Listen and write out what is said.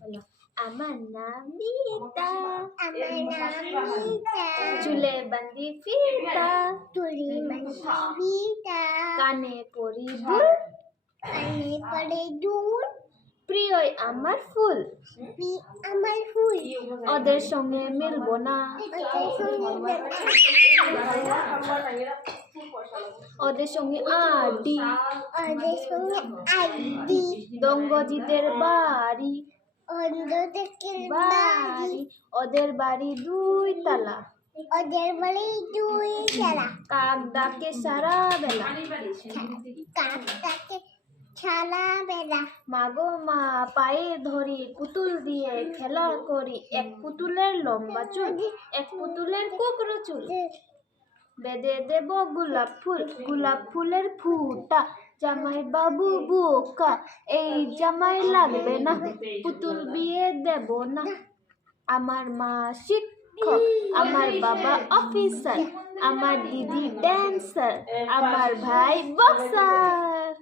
বলো, আমার নাম মিতা, আমার নাম মিতা, চুলে বাঁধি ফিতা, চুলে বাঁধি ফিতা, কানে পরি দুল, কানে পড়ে দুল, প্রিয়ই আমার ফুল, আমার ফুল, ওদের সঙ্গে মিলবো না, ওদের সঙ্গে আড্ডি, ওদের সঙ্গে আইডি, দঙ্গজিদের বাড়ি, অন্ধদের বাড়ি, বাড়ি, ওদের বাড়ি 2 তালা, ওদের বাড়ি 2 তালা, কাক ডাকে সারা বেলা, কাক ডাকে সারা বেলা, মাগো মা পায়ে ধরি, পুতুল দিয়ে খেলা করি, এক পুতুলের লম্বা চুল, এক পুতুলের কোকড়ো চুল, বেঁধে দেব গোলাপ ফুল, গোলাপ ফুলের ফুটা, জামাই বাবু বোকা, এই জামাই লাগবে না, পুতুল বিয়ে দেব না। আমার মা শিক্ষক, আমার বাবা অফিসার, আমার দিদি ড্যান্সার, আমার ভাই বক্সার।